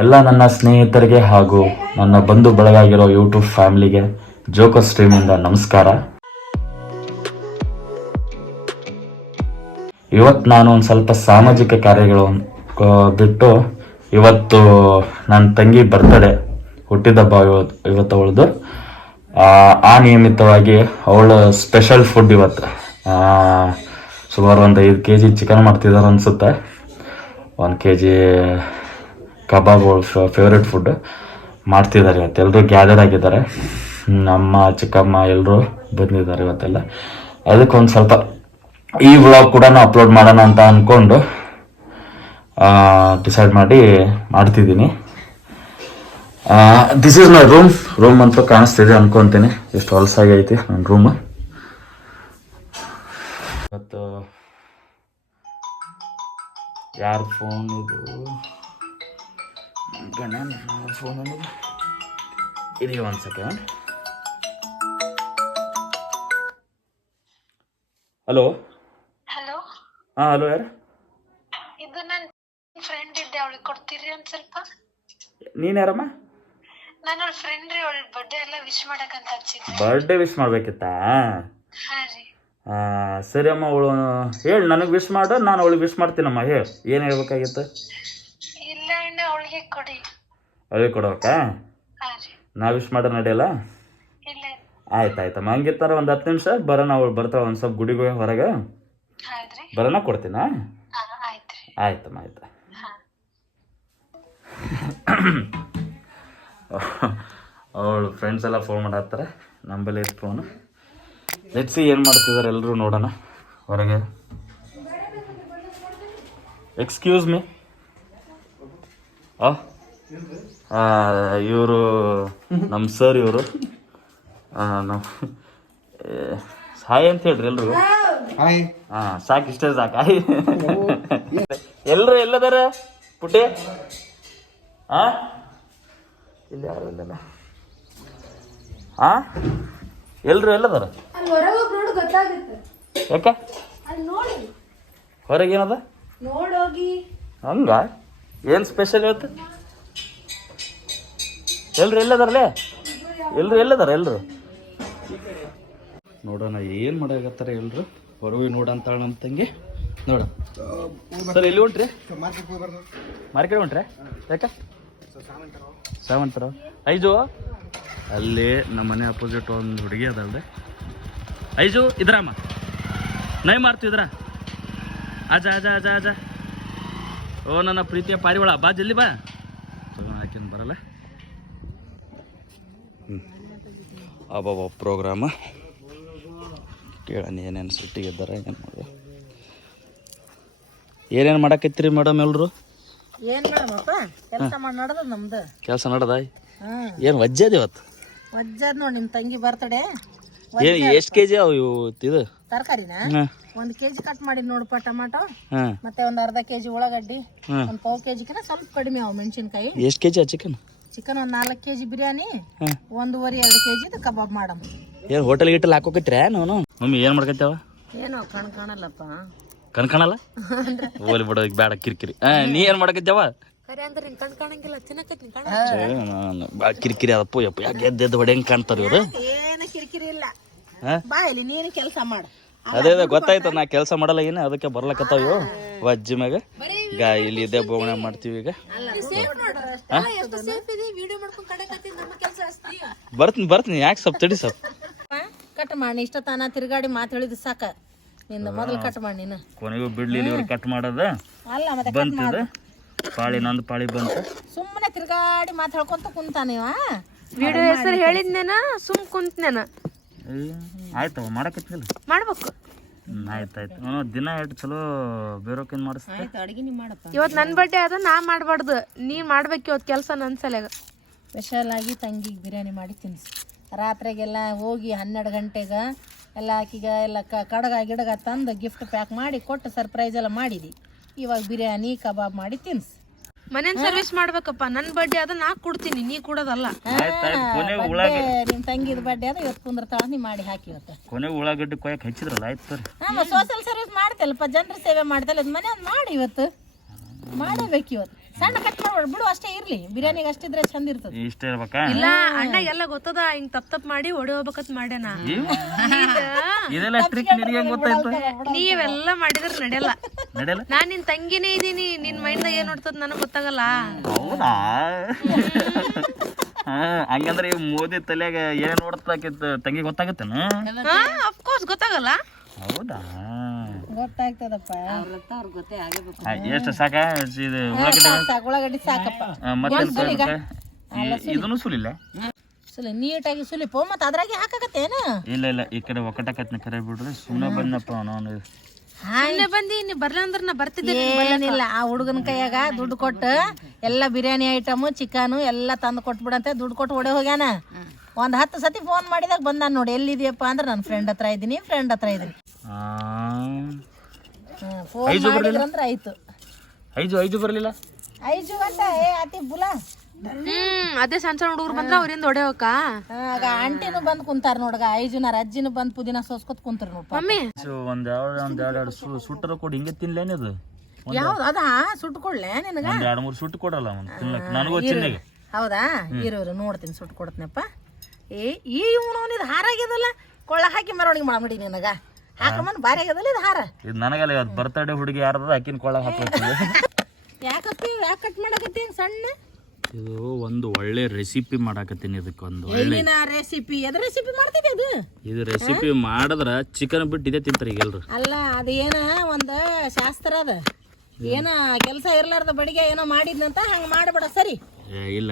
ಎಲ್ಲ ನನ್ನ ಸ್ನೇಹಿತರಿಗೆ ಹಾಗೂ ನನ್ನ ಬಂಧು ಬಳಗಾಗಿರೋ ಯೂಟ್ಯೂಬ್ ಫ್ಯಾಮಿಲಿಗೆ ಜೋಕೋ ಸ್ಟ್ರೀಮಿಂದ ನಮಸ್ಕಾರ. ಇವತ್ತು ನಾನು ಒಂದು ಸ್ವಲ್ಪ ಸಾಮಾಜಿಕ ಕಾರ್ಯಗಳು ಬಿಟ್ಟು ಇವತ್ತು ನನ್ನ ತಂಗಿ ಬರ್ತಡೇ, ಹುಟ್ಟಿದಬ್ಬ ಇವತ್ತು ಅವಳದು. ಆ ನಿಯಮಿತವಾಗಿ ಅವಳ ಸ್ಪೆಷಲ್ ಫುಡ್ ಇವತ್ತು ಸುಮಾರು ಒಂದು 5 kg ಚಿಕನ್ ಮಾಡ್ತಿದ್ದಾರೆ ಅನಿಸುತ್ತೆ. 1 kg ಕಬಾಬ್ ಫೇವ್ರೆಟ್ ಫುಡ್ ಮಾಡ್ತಿದ್ದಾರೆ ಇವತ್ತು. ಎಲ್ಲರೂ ಗ್ಯಾದರ್ ಆಗಿದ್ದಾರೆ, ನಮ್ಮ ಚಿಕ್ಕಮ್ಮ ಎಲ್ಲರೂ ಬಂದಿದ್ದಾರೆ ಇವತ್ತೆಲ್ಲ. ಅದಕ್ಕೊಂದು ಸ್ವಲ್ಪ ಈ ವ್ಲಾಗ್ ಕೂಡ ಅಪ್ಲೋಡ್ ಮಾಡೋಣ ಅಂತ ಅಂದ್ಕೊಂಡು ಡಿಸೈಡ್ ಮಾಡ್ತಿದ್ದೀನಿ. ದಿಸ್ ಈಸ್ ಮೈ ರೂಮ್ ಅಂತೂ ಕಾಣಿಸ್ತಿದೆ ಅನ್ಕೊತೀನಿ. ಎಷ್ಟು ಹೊಲಸಾಗಿ ಐತಿ ನನ್ನ ರೂಮ್. ಇವತ್ತು ಯಾರ ಫೋನ್ ಇದು? ಫೋನ್ ಅನ್ನೋದು ಇರಿ, 1 ಸೆಕೆಂಡ್. ಹಲೋ. ಹಲೋ. ಹಲೋ, ಯಾರು? ಇದು ನನ್ನ ಫ್ರೆಂಡ್ ಇದ್ದೆ, ಅವಳಿಗೆ ಕೊಡ್ತೀರಿ ಒಂದು ಸ್ವಲ್ಪ? ನೀನು ಯಾರಮ್ಮ? ನಾನು ಅವಳ ಫ್ರೆಂಡ್ ರೀ, ಅವಳ ಬರ್ಡೇ ಎಲ್ಲ ವಿಶ್ ಮಾಡಕ್ಕಂತ ಹಚ್ಚಿದ್ದೆ. ಬರ್ಡೇ ವಿಶ್ ಮಾಡ್ಬೇಕಿತ್ತಾ? ಹಾಂ ರೀ. ಸರಿ ಅಮ್ಮ, ಅವಳು ಹೇಳಿ ನನಗೆ ವಿಶ್ ಮಾಡು, ನಾನು ಅವಳಿಗೆ ವಿಶ್ ಮಾಡ್ತೀನಮ್ಮ. ಹೇಳಿ, ಏನು ಹೇಳ್ಬೇಕಾಗಿತ್ತು? ಇಲ್ಲ ಅಣ್ಣ, ಅವಳಿಗೆ ಕೊಡಿ. ಅವಳಿಗೆ ಕೊಡ್ಬೇಕಾ? ಹಾಂ ರೀ. ನಾ ವಿಶ್ ಮಾಡೋ ನಡೆಯಲ್ಲ? ಇಲ್ಲ. ಆಯ್ತಾಯ್ತಮ್ಮ, ಹಂಗಿರ್ತಾರ ಒಂದು 10 ನಿಮಿಷ ಬರೋಣ. ಅವಳು ಬರ್ತಾಳೆ ಒಂದು ಸ್ವಲ್ಪ ಗುಡಿಗೆ ಹೊರಗೆ. ಹೌದ್ರಿ. ಬರೋಣ, ಕೊಡ್ತೀನ? ಆಯ್ತು ರೀ. ಆಯ್ತಮ್ಮ, ಆಯ್ತು. ಅವಳು ಫ್ರೆಂಡ್ಸ್ ಎಲ್ಲ ಫೋನ್ ಮಾಡತ್ತಾರೆ, ನಂಬಲ್ಲಿ ಇತ್ತು ಫೋನು. ಲೆಟ್ಸಿ ಏನು ಮಾಡ್ತಿದ್ದಾರೆ ಎಲ್ಲರೂ ನೋಡೋಣ ಹೊರಗೆ. ಎಕ್ಸ್ಕ್ಯೂಸ್ ಮೀ, ಇವರು ನಮ್ಮ ಸರ್, ಇವರು ನಮ್ಮ ಹಾಯ್ ಅಂತ ಹೇಳ್ರಿ ಎಲ್ರು. ಸಾಕು, ಇಷ್ಟೇ ಸಾಕು. ಹಾಯ್. ಎಲ್ರು ಎಲ್ಲದಾರ ಪುಟ್ಟಿ? ಇಲ್ಲಿ ಯಾರು ಇಲ್ಲಲ್ಲ. ಎಲ್ರು ಎಲ್ಲದಾರ? ಯಾಕ ಹೊರಗೆ ಏನದ? ಹಂಗ ಏನು ಸ್ಪೆಷಲ್ ಇವತ್ತು? ಎಲ್ರು ಎಲ್ಲದಾರಲ್ಲೇ? ಎಲ್ಲದಾರ ಎಲ್ರು? ನೋಡೋಣ ಏನು ಮಾಡಾಕತ್ತಾರೆ ಎಲ್ರು. ಹೊರಗೆ ನೋಡಂತಾಳ ನಮ್ಮ ತಂಗಿ. ನೋಡ ಸರ್, ಎಲ್ಲಿ ಹೊಂಟ್ರಿ? ಮಾರ್ಕೆಟ್ ಹೊಂಟ್ರೆ? ಯಾಕ? ಸಾವಂತರ ಐಜು ಅಲ್ಲಿ ನಮ್ಮ ಮನೆ ಅಪೋಸಿಟ್ ಒಂದು ಹುಡುಗಿ ಅದಲ್ದೆ. ಐಜು ಇದ್ರಮ್ಮ, ನೈ ಮಾರ್ತೀವಿ ಇದ್ರ. ಆಜಾ ಆಜಾ ಆಜಾ ಆಜಾ. ಓ ನನ್ನ ಪ್ರೀತಿಯ ಪಾರಿವಾಳ, ಬಾ ಜಲ್ದಿ ಬಾ. ಹಾಕೇನು ಬರಲ್ಲ. ಅಬ್ಬಬ್ಬ ಪ್ರೋಗ್ರಾಮ ಕೇಳೋಣ ಏನೇನು ಸಿಟ್ಟಿಗಿದ್ದಾರೆ, ಏನು ಮಾಡೋದು, ಏನೇನು ಮಾಡಕತ್ತೀರಿ ಮೇಡಮ್ ಎಲ್ರು? ಏನ್ ಮಾಡಮಪ್ಪ, ಕೆಲಸ ಮಾಡಿ ನಡ್ದ ನಮ್ದು. ಕೆಲಸ ನಡ್ದ? ಏನು ವಜ್ಜದ ಇವತ್ತು? ವಜ್ಜದ್ ನೋಡಿ, ನಿಮ್ಮ ತಂಗಿ ಬರ್ತಡೆ. ಎಷ್ಟು ಕೆಜಿ ಅವು ಇವು? ಇದು ತರಕಾರಿನ 1 kg ಕಟ್ ಮಾಡಿ ನೋಡಪ್ಪ. ಟೊಮಾಟೊ ಮತ್ತೆ ಒಂದು ಅರ್ಧ kg ಉಳ್ಳಾಗಡ್ಡಿ, ಒಂದು 1/4 kg ಸ್ವಲ್ಪ ಕಡಿಮೆ ಅವು ಮೆಣಸಿನ್ಕಾಯಿ. ಎಷ್ಟು ಕೆಜಿ ಚಿಕನ್? ಚಿಕನ್ ಒಂದು 4 kg ಬಿರಿಯಾನಿ, 1.5-2 kg ಕಬಾಬ್ ಮಾಡಮ್. ಏನು ಹೋಟೆಲ್ ಗಿಟಲ್ ಹಾಕೋಕೈತ್ರಿ? ನಾನು ಮಮ್ಮಿ ಏನು ಮಾಡ್ಕೈತವ? ಏನೋ ಕಾಣಲ್ಲಪ್ಪ. ಕಣ್ಕಾಣಲ್ಲ? ಓಲಿ ಬಿಡೋ, ಈಗ ಬೇಡ ಕಿರಿಕಿರಿ. ನೀ ಏನು ಮಾಡಕೈತವ? ಕರೆ ಅಂದ್ರೆ ನಿನ್ ಕಣ್ ಕಾಣಂಗಿಲ್ಲ, ತಿನ್ನಕತ್ತಿ. ಭಾಳ ಕಿರಿಕಿರಿ ಅದಪ್ಪ. ಯಪ್ಪ, ಯಾಕೆ ಎದ್ದು ಹೊಡೆಯಂಗೆ ಕಾಣ್ತಾರೆ ಇವರು? ಏನು ಕಿರಿಕಿರಿ ಇಲ್ಲ, ಬಾ ಇಲ್ಲಿ ನೀನು ಕೆಲಸ ಮಾಡು. ಅದೇ ಗೊತ್ತಾಯ್ತು, ನಾ ಕೆಲಸ ಮಾಡಲ್ಲ ಏನು, ಅದಕ್ಕೆ ಬರ್ಲಕತ್ತಾವ ಇವು ವಜ್ಜಿ ಮ್ಯಾಗ. ಇಲ್ಲಿ ಇದೇ ಬೋವಣೆ ಮಾಡ್ತೀವಿ ಈಗ. ಬರ್ತೀನಿ ಯಾಕೆ ಸ್ವಲ್ಪ ತಡಿ ಸ್ವಲ್ಪ. ಕಟ್ ಮಾಡಿ ಇಷ್ಟ ತಾನ ತಿರ್ಗಾಡಿ ಮಾತು ಹೇಳಿದ್ ಸಾಕ. ನಿಂದ ಮೊದಲು ಕಟ್ ಮಾಡಿ ನೀನು. ಕೊನೆಗೂ ಬಿಡ್ಲಿ ಇವ್ರು ಕಟ್ ಮಾಡೋದ. ಅಲ್ಲ ಮತ್ತೆ ಬಂತಿದೆ ಪಾಳಿ, ನಂದು ಪಾಳಿ ಬಂತು. ಸುಮ್ಮನೆ ತಿರ್ಗಾಡಿ ಮಾತು ಹೇಳ್ಕೊಂತ ಕುಂತಾನ ಇವ. ವಿಡಿಯೋ ಹೆಸರು ಹೇಳಿದ್ನೇನ, ಸುಮ್ ಕುಂತ್ನೇನ. ಆಯ್ತವ, ಮಾಡಕತ್ತಿಲ್ಲ ಮಾಡ್ಬೇಕು. ಆಯ್ತಾಯ್ತು. ದಿನ ಎಷ್ಟು ಚಲೋ ಬೇರೋಕೇನು ಮಾಡಿಸ್ತೆ. ಅಡಿಗೆ ನೀ ಮಾಡಪ್ಪ. ಇವತ್ತು ನನ್ನ ಬರ್ಡೇ ಅದ, ನಾ ಮಾಡ್ಬಾರ್ದು, ನೀ ಮಾಡ್ಬೇಕು ಇವತ್ತು ಕೆಲಸ. ನನ್ನ ಸಲಗ ಸ್ಪೆಷಲ್ ಆಗಿ ತಂಗಿಗೆ ಬಿರಿಯಾನಿ ಮಾಡಿ ತಿನ್ನಿಸಿ. ರಾತ್ರಿಗೆಲ್ಲ ಹೋಗಿ 12 ಗಂಟೆಗೆ ಎಲ್ಲ ಆಕಿಗೆ ಎಲ್ಲ ಕಡಗ ಗಿಡಗ ತಂದು ಗಿಫ್ಟ್ ಪ್ಯಾಕ್ ಮಾಡಿ ಕೊಟ್ಟು ಸರ್ಪ್ರೈಸ್ ಎಲ್ಲ ಮಾಡಿದಿ. ಇವಾಗ ಬಿರಿಯಾನಿ ಕಬಾಬ್ ಮಾಡಿ ತಿನ್ನಿಸಿ. ಮನೇನ್ ಸರ್ವಿಸ್ ಮಾಡ್ಬೇಕಪ್ಪ. ನನ್ನ ಬರ್ಡೇ ಅದ, ನಾ ಕೊಡ್ತೀನಿ, ನೀ ಕೊಡೋದಲ್ಲ. ನಿಮ್ ತಂಗಿದ ಬರ್ಡೇ ಅದ, ಇವತ್ತು ಕುಂದ್ರತಾಳ, ನೀ ಮಾಡಿ ಹಾಕಿ. ಇವತ್ತು ಕೊನೆಗೆ ಉಳ್ಳಾಗಡ್ಡಿ ಕೊಯ್ಯಕ್ಕೆ ಹಚ್ಚಿದ್ರಲ್ಲ, ಆಯ್ತು. ಸೋಷಿಯಲ್ ಸರ್ವಿಸ್ ಮಾಡ್ತಲ್ಲಪ್ಪ, ಜನರ ಸೇವೆ ಮಾಡ್ತಲ್ಲ, ಮನೆ ಮಾಡಿ ಇವತ್ತು ಮಾಡಬೇಕು. ಇವತ್ತು ಸಣ್ಣ ಕಟ್ ಮಾಡ್ಬೇಡ ಬಿಡು, ಅಷ್ಟೇ ಇರ್ಲಿ. ಬಿರಿಯಾನಿಗೆ ಅಷ್ಟಿದ್ರೆ ಚಂದ ಇರ್ತದೆ. ಇಷ್ಟ ಇರ್ಬೇಕಾ? ಇಲ್ಲ ಅಣ್ಣ ಎಲ್ಲ ಗೊತ್ತದ, ಹಿಂಗ್ ತಪ್ಪ ಮಾಡಿ ಹೊಡೆ ಹೋಗ್ಬೇಕಂತ ಮಾಡ್ಯಾನ. ಇದೆಲ್ಲ ಟ್ರಿಕ್ ನಿನಗೆ ಗೊತ್ತಾಯ್ತು? ನೀವೆಲ್ಲ ಮಾಡಿದ್ರ ನಡೆಯಲ್ಲ. ನಾನ್ ನಿನ್ ತಂಗಿನೇ ಇದೀನಿ, ನಿನ್ ಮೈಂಡ್ ಏನ್ ನೋಡ್ತದ ನನಗ್ ಗೊತ್ತಾಗಲ್ಲ. ಹೌದಾ? ಹಂಗಂದ್ರೆ ಈ ಮೋದಿ ತಲೆಯಾಗ ಏನ್ ನೋಡ್ತಾಕಿತ್ತು ತಂಗಿ ಗೊತ್ತಾಗತ್ತೇನು? ಅಫ್ಕೋರ್ಸ್ ಗೊತ್ತಾಗಲ್ಲ. ಹೌದಾ? ಗೊತ್ತಾಗ್ತದಪ್ಪ. ಎಷ್ಟು ಸಾಕ? ಇದು ಉಳ್ಳಾಗಡ್ಡಿ ಸಾಕಪ್ಪ. ಮತ್ತೆ ಇದನ್ನು ಸುಲಿಲ್ಲ? ನೀಟಾಗಿ ಸುಲಿಪು, ಮತ್ತೆ ಅದ್ರಾಗೆ ಹಾಕಾಕತ್ತೇನು? ಇಲ್ಲ ಈ ಕಡೆ ಒಕ್ಕಟಕತ್ನ ಕರೆ ಬಿಡ್ರಿ. ಸುಮ್ಮನೆ ಬಂದಪ್ಪ ನಾನು. ಸುಮ್ನೆ ಬಂದಿ, ನೀ ಬರ್ಲ ಅಂದ್ರ ನಾ ಬರ್ತಿದ್ದೆ. ಏನಿಲ್ಲ, ಆ ಹುಡುಗನ ಕೈಯಾಗ ದುಡ್ಡು ಕೊಟ್ಟು ಎಲ್ಲ ಬಿರಿಯಾನಿ ಐಟಮು ಚಿಕನು ಎಲ್ಲ ತಂದು ಕೊಟ್ಬಿಡಂತೆ. ದುಡ್ಡು ಕೊಟ್ಟು ಹೊಡೆ ಹೋಗ್ಯಾನ. ಒಂದ್ 10 ಸತಿ ಫೋನ್ ಮಾಡಿದಾಗ ಬಂದಾನ ನೋಡಿ. ಎಲ್ಲಿದ್ಯಪ್ಪ ಅಂದ್ರೆ ನನ್ನ ಫ್ರೆಂಡ್ ಹತ್ರ ಇದ್ದೀನಿ. ಫೋನ್ ಮಾಡಿದ್ರಂದ್ರೆ ಆಯ್ತು. ಐದು ಬರ್ಲಿಲ್ಲ. ಐಜು ಅಂತ ಅತಿ ಬುಲ. ಅದೇ ಸಣ್ಣ ಸಣ್ಣ ಹುಡುಗರು ಬಂದ್ರ ಅವ್ರಿಂದ ಹೊಡೆ ಹೋಗ. ಆಗ ಆಂಟಿನೂ ಬಂದ್ ಕುಂತಾರ ನೋಡ್ಗ. ಐಜುನಾರ ಅಜ್ಜಿನೂ ಬಂದ್ ಪುದೀನ ಸೋಸ್ಕೊತ್ ಕುಂತಾರ ನೋಡ್. ಮಮ್ಮಿ ಒಂದೆರಡು ಸುಟ್ಟರ ಕೊಡಿ, ಹಿಂಗೆ ತಿನ್ಲೇನಿದು? ಯಾವ್ದು ಅದ ಸುಟ್ಕೊಡ್ಲೆ ನಿನಗ? 2-3 ಸುಟ್ಟು ಕೊಡಲ್ಲ ನನಗೂ ಚಿನ್ನಗೆ. ಹೌದಾ? ಇರು ನೋಡ್ತೀನಿ, ಸುಟ್ಟು ಕೊಡ್ತೀನಪ್ಪ. ಈ ಇವನಿದ್ ಹಾರ ಆಗ್ಯದಲ್ಲ, ಕೊಳ್ಳ ಹಾಕಿ ಮೆರವಣಿಗೆ ಮಾಡಿ ನಿನಗ ಹಾಕಮ್ಮನ್ ಬಾರಿ ಆಗ್ಯದಲ್ಲ ಇದು ಹಾರ. ಇದು ನನಗಲ್ಲ, ಇವತ್ತು ಬರ್ತಡೇ ಹುಡುಗಿ ಯಾರದ ಅಕ್ಕಿನ ಕೊಳ್ಳ ಹಾಕೋತೀನಿ. ಯಾಕಪ್ಪಿ ಯಾಕೆ ಕಟ್ ಮಾಡಕತ್ತಿ ಸಣ್ಣ? ಇದು ಒಂದು ಒಳ್ಳೆ ರೆಸಿಪಿ ಮಾಡಾಕತ್ತೀನಿ. ಇದಕ್ಕೊಂದು ಎಲ್ಲಿನ ರೆಸಿಪಿ? ಎದ್ರ ರೆಸಿಪಿ ಮಾಡ್ತಿದ್ದೆ ಅದು? ಇದು ರೆಸಿಪಿ ಮಾಡಿದ್ರ ಚಿಕನ್ ಬಿಟ್ಟು ಇದೇ ತಿಂತಾರೆ ಈಗ ಎಲ್ರು. ಅಲ್ಲ, ಅದೇನ ಒಂದ ಶಾಸ್ತ್ರ ಅದ. ಏನ ಕೆಲಸ ಇರ್ಲಾರ್ದ ಬಡಿಗೆ ಏನೋ ಮಾಡಿದ್ನಂತ ಹಂಗ ಮಾಡ್ಬೇಡ. ಸರಿ? ಇಲ್ಲ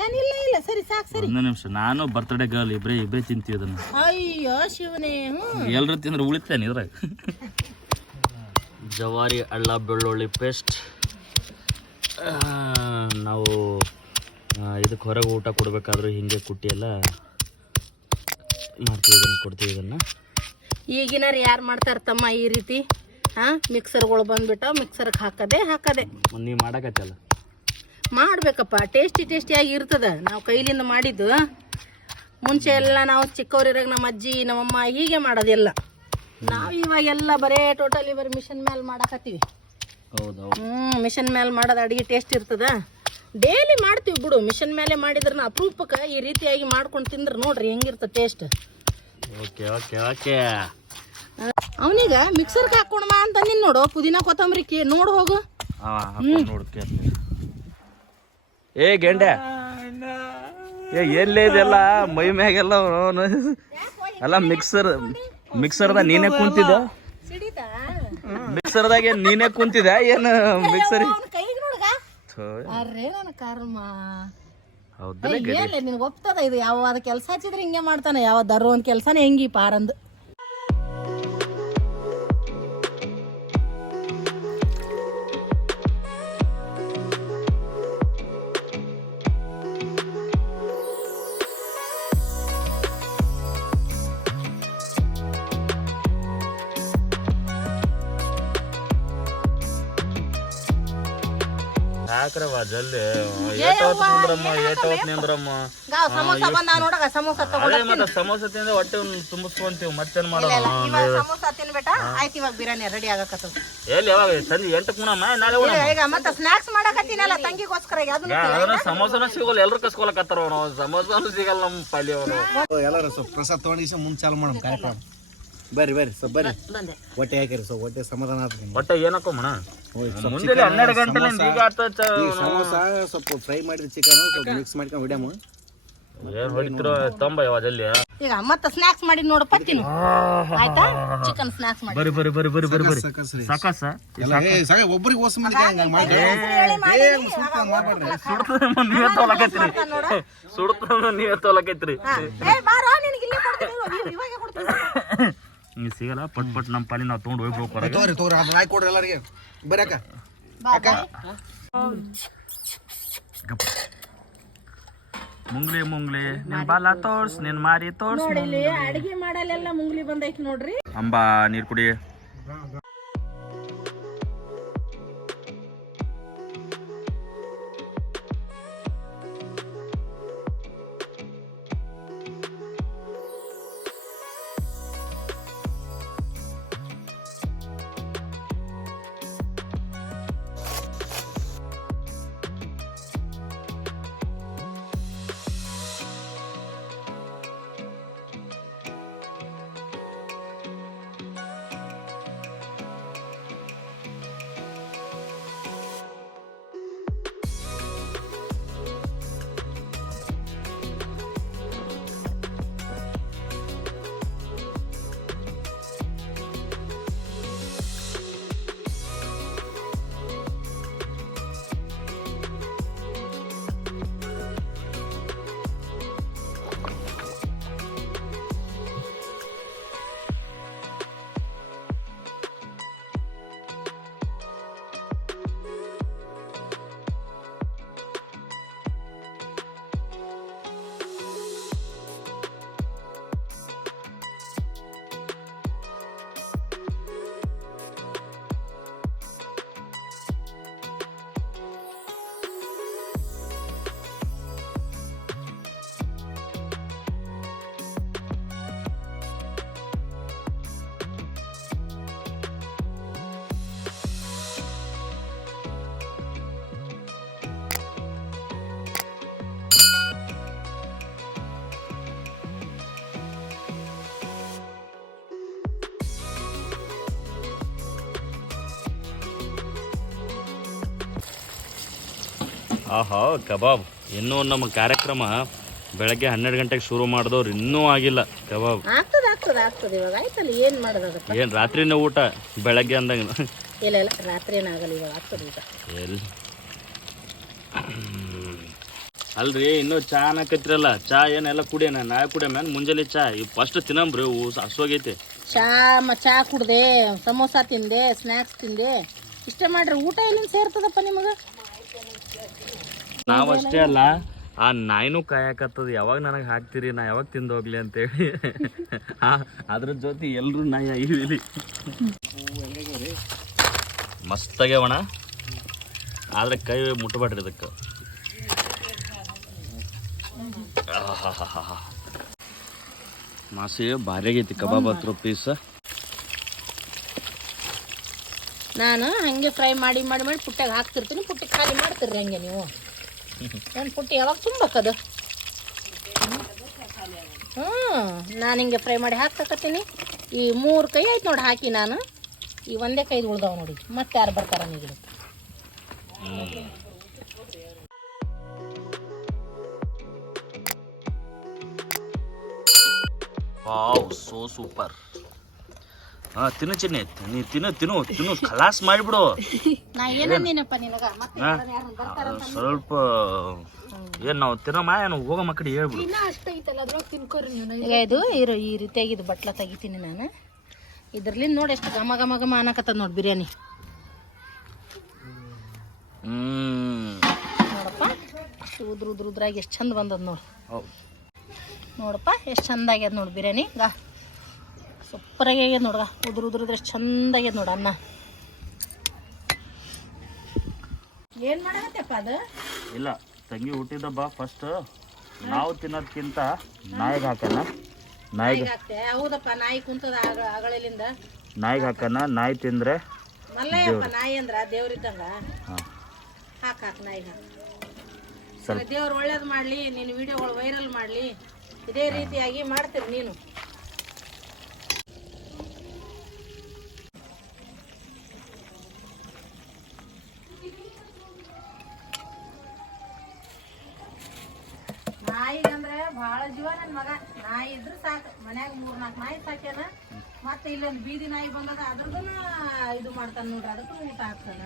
ಏನಿಲ್ಲ ಸರಿ ಸಾಕು. ಸರಿ, ಒಂದು ನಿಮಿಷ. ನಾನು ಬರ್ತಡೇ ಗರ್ಲ್ ಇಬ್ರೇ ತಿಂತೀವಿ ಅದನ್ನ. ಅಯ್ಯೋ ಶಿವನೇ. ಎಲ್ರು ತಿಂದ್ರೆ ಉಳಿತೇನೆ ಇದ್ರಾಗ. ಜವಾರಿ ಅಳ್ಳ ಬೆಳ್ಳುಳ್ಳಿ ಪೇಸ್ಟ್. ನಾವು ಇದಕ್ಕೆ ಹೊರಗೆ ಊಟ ಕೊಡ್ಬೇಕಾದ್ರೂ ಹಿಂಗೆ ಕುಟ್ಟಿ ಎಲ್ಲ ಮಾಡ್ತೀವಿ, ಕೊಡ್ತೀವಿ ಇದನ್ನು. ಈಗಿನಾರು ಯಾರು ಮಾಡ್ತಾರ ತಮ್ಮ ಈ ರೀತಿ? ಮಿಕ್ಸರ್ಗಳು ಬಂದ್ಬಿಟ್ಟ, ಮಿಕ್ಸರ್ಗೆ ಹಾಕದೆ. ನೀವು ಮಾಡಕತ್ತಲ್ಲ, ಮಾಡ್ಬೇಕಪ್ಪ. ಟೇಸ್ಟಿಯಾಗಿ ಇರ್ತದ. ನಾವು ಕೈಲಿಂದ ಮಾಡಿದ್ದು. ಮುಂಚೆ ಎಲ್ಲ ನಾವು ಚಿಕ್ಕವರಿರಾಗ ನಮ್ಮ ಅಜ್ಜಿ ನಮ್ಮಮ್ಮ ಹೀಗೆ ಮಾಡೋದೆಲ್ಲ. ನಾವು ಇವಾಗೆಲ್ಲ ಬರೇ ಟೋಟಲಿ ಬರೀ ಮಿಷನ್ ಮೇಲೆ ಮಾಡಾಕತ್ತೀವಿ. ಮಿಷನ್ ಮೇಲೆ ಮಾಡೋದು ಅಡುಗೆ ಟೇಸ್ಟ್ ಇರ್ತದ. ಡೈಲಿ ಮಾಡ್ತೀವಿ ಬಿಡು. ಮಿಷನ್ ಮೇಲೆ ಮಾಡಿದ್ರೆ ಅಪರೂಪಕ್ಕೆ ಈ ರೀತಿಯಾಗಿ ಮಾಡ್ಕೊಂಡು ತಿಂದ್ರೆ ನೋಡ್ರಿ ಹೆಂಗಿರ್ತದೆ ಟೇಸ್ಟ್. ಅವನೀಗ ಮಿಕ್ಸರ್ಗೆ ಹಾಕೋಣ ಅಂತ ನಿನ್ ನೋಡು. ಪುದೀನ ಕೊತ್ತಂಬರಿ ನೋಡು ಹೋಗು. ಏ ಗೆಂಡೆ, ಎಲ್ಲೇ ಇದೆಲ್ಲ ಮೈ ಮ್ಯಾಗೆಲ್ಲ ಅಲ್ಲ. ಮಿಕ್ಸರ್ದಾಗ ನೀನೇ ಕುಂತಿದ್ದ? ಮಿಕ್ಸರ್ದಾಗ ನೀನೇ ಕುಂತಿದ್ದ ಏನು? ಮಿಕ್ಸರ್ ಅರ್ರೇ ನನ್ನ ಕರ್ಮ. ನಿನ್ಗೆ ಒಪ್ತದ ಇದು? ಯಾವ ಕೆಲಸ ಹಚ್ಚಿದ್ರೆ ಹಿಂಗೆ ಮಾಡ್ತಾನೆ. ಯಾವ ದರ್ರೋ ಒಂದ್ ಕೆಲ್ಸನೇ ಹೆಂಗಿ ಪಾರಂದು. ಹಾಕ್ರವ ಜಲ್ದಿ. ಸಮೋಸ ತಿಂದ್ರೆ ಹೊಟ್ಟೆ ತುಂಬಿಸ್ಕೊಂತೀವಿ. ಮತ್ತೇನ್ ಮಾಡೋದು? ಎಲ್ಲಿ ಯಾವಾಗ ಸಂಜೆ 8ಕ್ಕೆ ನಾಳೆ ಸ್ನಾಕ್ಸ್ ಮಾಡಕತ್ತೀನಲ್ಲ ತಂಗಿಗೋಸ್ಕರ. ಸಮೋಸನ ಸಿಗೋಲ್ಲ, ಎಲ್ರು ಕಸ್ಕೊಳಕತ್ತಾರ. ನಾವು ಸಮೋಸನು ಸಿಗಲ್ಲ ನಮ್ಮ ಪಾಲಿ. ಅವರು ಎಲ್ಲರೂ ಸ್ವಲ್ಪ ಪ್ರಸಾದ ತಗೊಂಡು ಮುಂದೆ ಚಾಲು ಮಾಡೋಣ ಕಾರ್ಯಕ್ರಮ. ಬರ್ರಿ ಸ್ವಲ್ಪ ಬರ್ರಿ. ಹೊಟ್ಟೆ ಹಾಕಿರಿ ಸ್ವಲ್ಪ, ಹೊಟ್ಟೆ ಸಮಾಧಾನ ಆಗ್ತದೆ. ಹೊಟ್ಟೆ ಏನಕ್ಕೋಮಣ? ಮುಂದೆ 12 ಗಂಟೆ ಈಗ ಸಮೋಸ ಸ್ವಲ್ಪ ಫ್ರೈ ಮಾಡಿದ್ರೆ ಚಿಕನ್ ಸ್ವಲ್ಪ ಮಿಕ್ಸ್ ಮಾಡ್ಕೊಂಡು ಹೊಡ್ಯಾಮ. ಏನ್ ಹೊಡಿತಿರೋ ತಂಬ ಯಾವಾಗ ಜಲ್ದಿ. ಈಗ ಮತ್ತೆ ಸ್ನಾಕ್ಸ್ ಮಾಡಿ ನೋಡಪ್ಪ ತಿನ್ನು. ಆಯ್ತಾ? ಚಿಕನ್ ಸ್ನಾಕ್ಸ್ ಮಾಡಿ. ಬರ್ರಿ ಸಾಕಾಸ ಒಬ್ಬರಿಗೆ ಓಸ್ ಮಂದಿ ಹಂಗ ಮಾಡಿ ನೀವೇ ತೋಲಕೈತ್ರಿ. ಸಿಗಲ್ಲ ಪಟ್ ನಮ್ಮ ಪಾಲಿ ನಾವು ತೊಗೊಂಡು ಹೋಗ್ಬೇಕು. ತೋರಿ ಅದನ್ನ ಹಾಕಿ ಕೊಡ್ರಿ ಎಲ್ಲರಿಗೆ. ಬರ್ಯಾಕ ಮುಂಗ್ಲಿ ನಿನ್ ಬಾಲ ತೋರ್ಸ್, ನಿನ್ ಮಾರಿ ತೋರ್ಸ್. ನೋಡಿ ಅಡಿಗೆ ಮಾಡಲೆಲ್ಲ ಮುಂಗ್ಲಿ ಬಂದೈತಿ ನೋಡ್ರಿ. ಅಂಬಾ ನೀರ್ ಕುಡಿ. ಆಹಾ ಕಬಾಬ್ ಇನ್ನೂ ನಮ್ಮ ಕಾರ್ಯಕ್ರಮ ಬೆಳಗ್ಗೆ 12 ಗಂಟೆಗೆ ಶುರು ಮಾಡಿದವ್ರು ಇನ್ನೂ ಆಗಿಲ್ಲ ಕಬಾಬ್. ಆಗ್ತದೆ ಇವಾಗ ಆಯ್ತಲ್ಲ, ಏನು ಮಾಡೋದು ಅದಕ್ಕೆ. ಏನು ರಾತ್ರಿನೇ ಊಟ ಬೆಳಗ್ಗೆ ಅಂದಂಗ? ಇಲ್ಲ ರಾತ್ರಿ ಏನಾಗಲ್ಲ, ಇವಾಗ ಆಗ್ತದೆ ಈಗ. ಎಲ್ಲಿ ಅಲ್ರಿ ಇನ್ನೂ ಚಾ ಅನ್ನಕತ್ರಿಲ್ಲ, ಚಾ ಏನೆಲ್ಲ ಕುಡಿಯೋಣ, ನಾಳೆ ಕುಡಿಯಮ್ಯಾನ ಮುಂಜಾನೆ ಚಾ ಈಗ ಫಸ್ಟ್ ತಿನ್ನಂಬ್ರಿ, ಹಸುವಾಗೈತಿ. ಚಾ ಕುಡ್ದೆ, ಸಮೋಸ ತಿಂದೆ, ಸ್ನ್ಯಾಕ್ಸ್ ತಿಂದೆ, ಇಷ್ಟ ಮಾಡ್ರಿ. ಊಟ ಎಲ್ಲಿಂದ ಸೇರ್ತದಪ್ಪ ನಿಮಗೆ? ನಾವಷ್ಟೇ ಅಲ್ಲ, ಆ ನಾಯಿನೂ ಕಾಯಕತ್ತದ, ಯಾವಾಗ ನನಗೆ ಹಾಕ್ತೀರಿ, ನಾ ಯಾವಾಗ ತಿಂದು ಹೋಗ್ಲಿ ಅಂತೇಳಿ. ಅದ್ರ ಜೊತೆ ಎಲ್ರು ನಾಯಿ ಆಗಿವಿ. ಮಸ್ತಾಗ್ಯಾವಣ, ಆದ್ರೆ ಕೈ ಮುಟ್ಟಬೇಡ್ರಿ ಇದಕ್ಕೆ. ಮಾಸಿ ಭಾರಿ ಆಗೈತಿ ಕಬಾಬ್. 10 ಪೀಸ್ ನಾನು ಹಂಗೆ ಫ್ರೈ ಮಾಡಿ ಪುಟ್ಟಾಗ ಹಾಕ್ತಿರ್ತೀನಿ, ಪುಟ್ಟಿ ಖಾಲಿ ಮಾಡ್ತೀರಿ ಹಂಗೆ ನೀವು. ನನ್ನ ಪುಟ್ಟಿ ಯಾವಾಗ ತುಂಬಕ್ಕದು? ನಾನು ಹಿಂಗೆ ಫ್ರೈ ಮಾಡಿ ಹಾಕ್ತಕತ್ತೀನಿ. ಈ 3 ಕೈ ಆಯ್ತು ನೋಡಿ ಹಾಕಿ, ನಾನು ಈ ಒಂದೇ ಕೈದು ಉಳ್ದಾವ ನೋಡಿ. ಮತ್ತೆ ಯಾರು ಬರ್ತಾರ ನೀವು? Wow, so super. ತಿನ್ನು ಚಿನ್ನಿ, ತಿನ್ನು ಖಲಾಸ್ ಮಾಡಿಬಿಡು. ನಾ ಏನಂದಿನಪ್ಪ ನಿನಗ? ಮತ್ತೆ ಸ್ವಲ್ಪ ಏನು ನಾವು ತಿನ್ನಮ್ಮ, ಏನು ಹೋಗೋ ಮಕ್ಕಳು ಹೇಳ್ಬಿಡು. ಇದು ಈ ರೀತಿಯಾಗಿ ಇದು ಬಟ್ಲ ತೆಗಿತೀನಿ ನಾನು. ಇದ್ರಲಿಂದ ನೋಡಿ ಎಷ್ಟು ಘಮ ಅನ್ನಕತ್ತದ ನೋಡಿ ಬಿರಿಯಾನಿ. ನೋಡಪ್ಪ ಉದ್ರಾಗಿ ಎಷ್ಟು ಚಂದ ಬಂದದ ನೋಡಿ. ನೋಡಪ್ಪ ಎಷ್ಟು ಚಂದ ಆಗ್ಯದ ನೋಡಿ ಬಿರಿಯಾನಿ. ಸೂಪರಾಗಿ ಆಗ್ಯದ ನೋಡ್ಗ, ಉದ್ರಿದ್ರೆ ಎಷ್ಟು ಚಂದ ಆಗ್ಯದ ನೋಡಿ ಅನ್ನ. ಏನು ಮಾಡತ್ತಪ್ಪ ಅದು? ಇಲ್ಲ ತಂಗಿ ಹುಟ್ಟಿದ ಬಾ ಫಸ್ಟ್ ನಾವು ತಿನ್ನೋದಕ್ಕಿಂತ ನಾಯಿಗೆ ಹಾಕೋಣ. ನಾಯಿಗೆ ಹಾಕ್ತೆ? ಹೌದಪ್ಪ, ನಾಯಿ ಕುಂತದ ಆಗಳಿಂದ. ನಾಯಿಗೆ ಹಾಕೋಣ, ನಾಯಿ ತಿಂದರೆ ಮಲ್ಲಯ್ಯಪ್ಪ, ನಾಯಿ ಅಂದ್ರ ದೇವ್ರಿದ್ದಂಗ. ಹಾಕ್ ನಾಯಿಗೆ ಹಾಕ. ದೇವ್ರು ಒಳ್ಳೇದು ಮಾಡಲಿ, ನೀನು ವಿಡಿಯೋಗಳು ವೈರಲ್ ಮಾಡಲಿ, ಇದೇ ರೀತಿಯಾಗಿ ಮಾಡ್ತೀರಿ ನೀನು. ನಾಯಿಗಂದ್ರೆ ಭಾಳ ಜೀವ ನನ್ನ ಮಗ. ನಾಯಿ ಇದ್ರೆ ಸಾಕು, ಮನ್ಯಾಗ 3-4 ನಾಯಿ ಸಾಕ್ಯಾನ. ಮತ್ತೆ ಇಲ್ಲೊಂದು ಬೀದಿ ನಾಯಿ ಬಂದದ, ಅದ್ರದ್ದು ಇದು ಮಾಡ್ತಾನೆ ನೋಡ್ರಿ, ಅದಕ್ಕೂ ಊಟ ಹಾಕ್ತಾನ.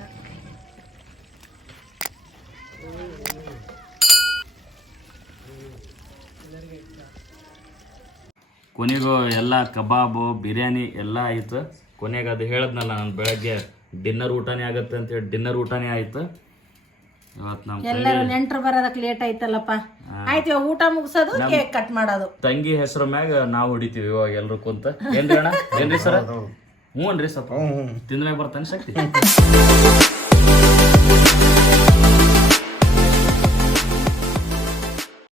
ಕೊನೆಗೂ ಎಲ್ಲ ಕಬಾಬು ಬಿರಿಯಾನಿ ಎಲ್ಲ ಆಯಿತು. ಕೊನೆಗೆ ಅದು ಹೇಳಿದ್ನಲ್ಲ ನಾನು ಬೆಳಗ್ಗೆ ಡಿನ್ನರ್ ಊಟನೇ ಆಗುತ್ತೆ ಅಂತ ಹೇಳಿ, ಡಿನ್ನರ್ ಊಟನೇ ಆಯಿತು ಇವತ್ತು. ನಮ್ಮ ಎಲ್ಲರೂ ನೆಂಟರು ಬರೋದಕ್ಕೆ ಲೇಟ್ ಆಯ್ತಲ್ಲಪ್ಪ. ಆಯ್ತು, ಇವಾಗ ಊಟ ಮುಗಿಸೋದು, ಕೇಕ್ ಕಟ್ ಮಾಡೋದು. ತಂಗಿ ಹೆಸರು ಮ್ಯಾಗ ನಾವು ಹೊಡಿತೀವಿ ಇವಾಗ ಎಲ್ರು ಕುಂತ. ಏನ್ರಿ ಅಣ್ಣ? ಏನ್ರಿ ಸರ? ಹ್ಞೂ ಅನ್ರಿ ಸ್ವಲ್ಪ ತಿಂದ್ಮ್ಯಾಗ ಬರ್ತಾನೆ ಶಕ್ತಿ.